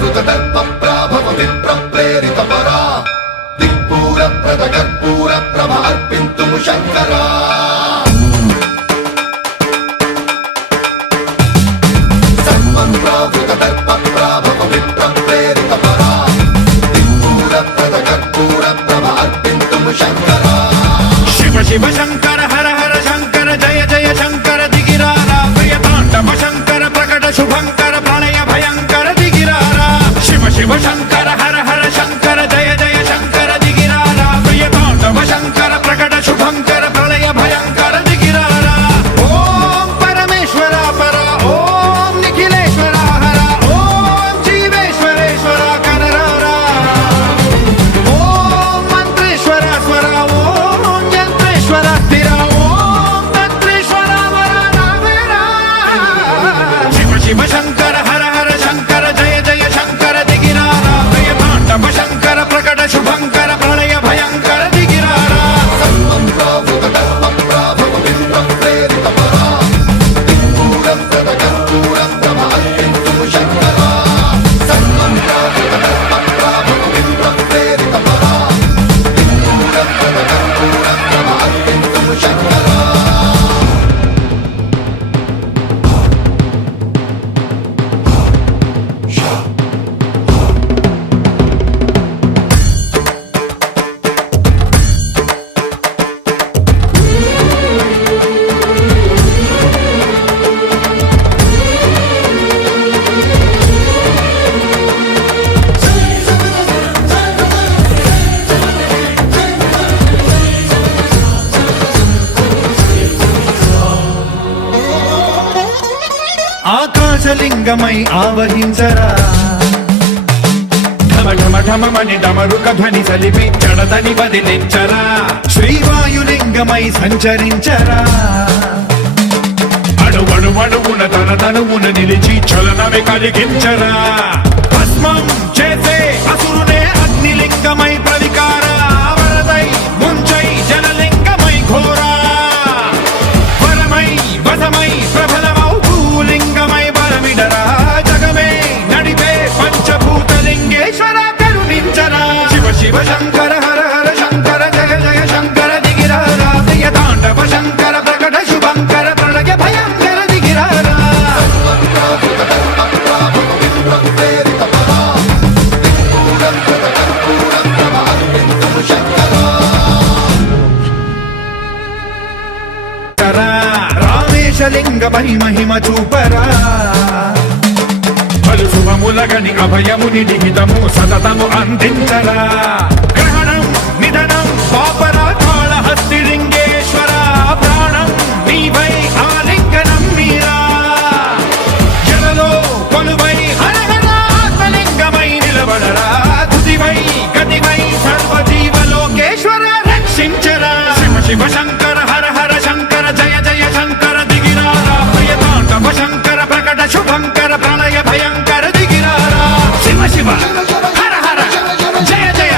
దర్పప్రాభవ విప్రప్రేరిత పరా దిక్పూర ప్రద కర్పూర ప్రభ అర్పింతుము శంకరా సర్వం ప్రావృత దర్పప్రాభవ విప్రప్రేరిత పరా దిక్పూర ప్రద కర్పూర ప్రభ అర్పింతుము శంకరా శివ శివ శంకర హర హర శంకర జయ జయ శంకర దిగిరారా ప్రియ తాండవ శంకర ప్రకట శుభంకర ప్రళయ భయంకర దిగిరారా శివ శివ శంకర హర హర శంకర జయ జయ శంకర దిగిరారా ప్రియ తాండవ శంకర ప్రకట శుభంకర ప్రళయ భయంకర దిగిరారా ఓం పరమేశ్వర పర ఓం నిఖిలేశ్వర హర ఓం జీవేశ్వరేశ్వర కనరారా ఓం మంత్రేశ్వర స్వర ఓం యంత్రేశ్వర స్థిర ఓం తంత్రేశ్వర వర రావేరా శివ శివ శంకర హర హర శంకర జయ జయ శంకర దిగిరారా ప్రియ తాండవ శంకర ప్రకట శుభంకర ప్రళయ భయంకర దిగిరారా సర్వం ప్రావృత దర్పప్రాభవ విప్రప్రేరిత పరా దిక్పూర ప్రద కర్పూర ప్రభ అర్పింతుము శంకరా సర్వం ప్రావృత దర్పప్రాభవ విప్రప్రేరిత పరా దిక్పూర ప్రద కర్పూర ప్రభ అర్పింతుము శంకరా ఆకాశలింగమై ఆవహించరా ఢమ ఢమ ఢమమని డమరుక ధ్వని సలిపి జడదని వదిలించరా శ్రీవాయులింగమై సంచరించరా అణువణువున తన తనువున నిలిచి చలనమే కలిగించరా భస్మం చేసే అసురునే అగ్నిలింగమై ప్రవికార వరదై ముంచై జలలింగమై ఘోరా వరమై వసమై ప్రబలమౌ భూలింగమై బలమిడరా జగమే నడిపే పంచభూతలింగేశ్వర కరుణించరా శివ శివ శంకర హర హర శంకర జయ జయ శంకర దిగిరారా ప్రియ తాండవ శంకర ప్రకట శుభంకర ప్రళయ భయంకర దిగిరారా సర్వం ప్రావృత దర్పప్రాభవ విప్రప్రేరిత పరా దిక్పూర ప్రద కర్పూర ప్రభ అర్పింతుము శంకరా రామేశలింగమై మహిమ చూపరా పలు శుభములగని అభయముని నిహితము సతతము అందించరా గ్రహణం నిధనం పాపరా కాళహస్తి లింగేశ్వర ప్రాణం నీవై ఆలింగనం మీరా జలలో కొలువై హర హర ఆత్మలింగమై నిలబడరా తుదివై గతివై సర్వజీవలోకేశ్వర రక్షించరా శివ శివ శంకర హర హర శంకర జయ జయ శంకర దిగిరారా ప్రియ తాండవ శంకర ప్రకట శుభంకర ప్రళయ భయంకర దిగిరారా శివ శివ హర హర జయ జయ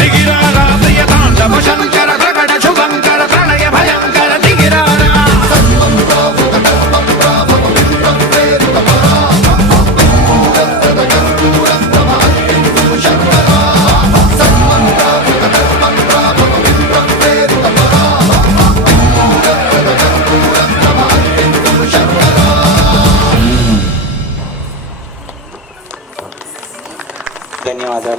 దిగిరారా ప్రియ తాండవ శంకర ప్రకట శుభంకర ప్రళయ భయంకర దిగిరారా సర్వం ప్రావృత దర్పప్రాభవ విప్రప్రేరిత పరా దిక్పూర ప్రద కర్పూర ప్రభ అర్పింతుము శంకరా సర్వం ప్రావృత దర్పప్రాభవ విప్రప్రేరిత పరా దిక్పూర ప్రద కర్పూర ప్రభ అర్పింతుము శంకరా ధన్యవాదాలు.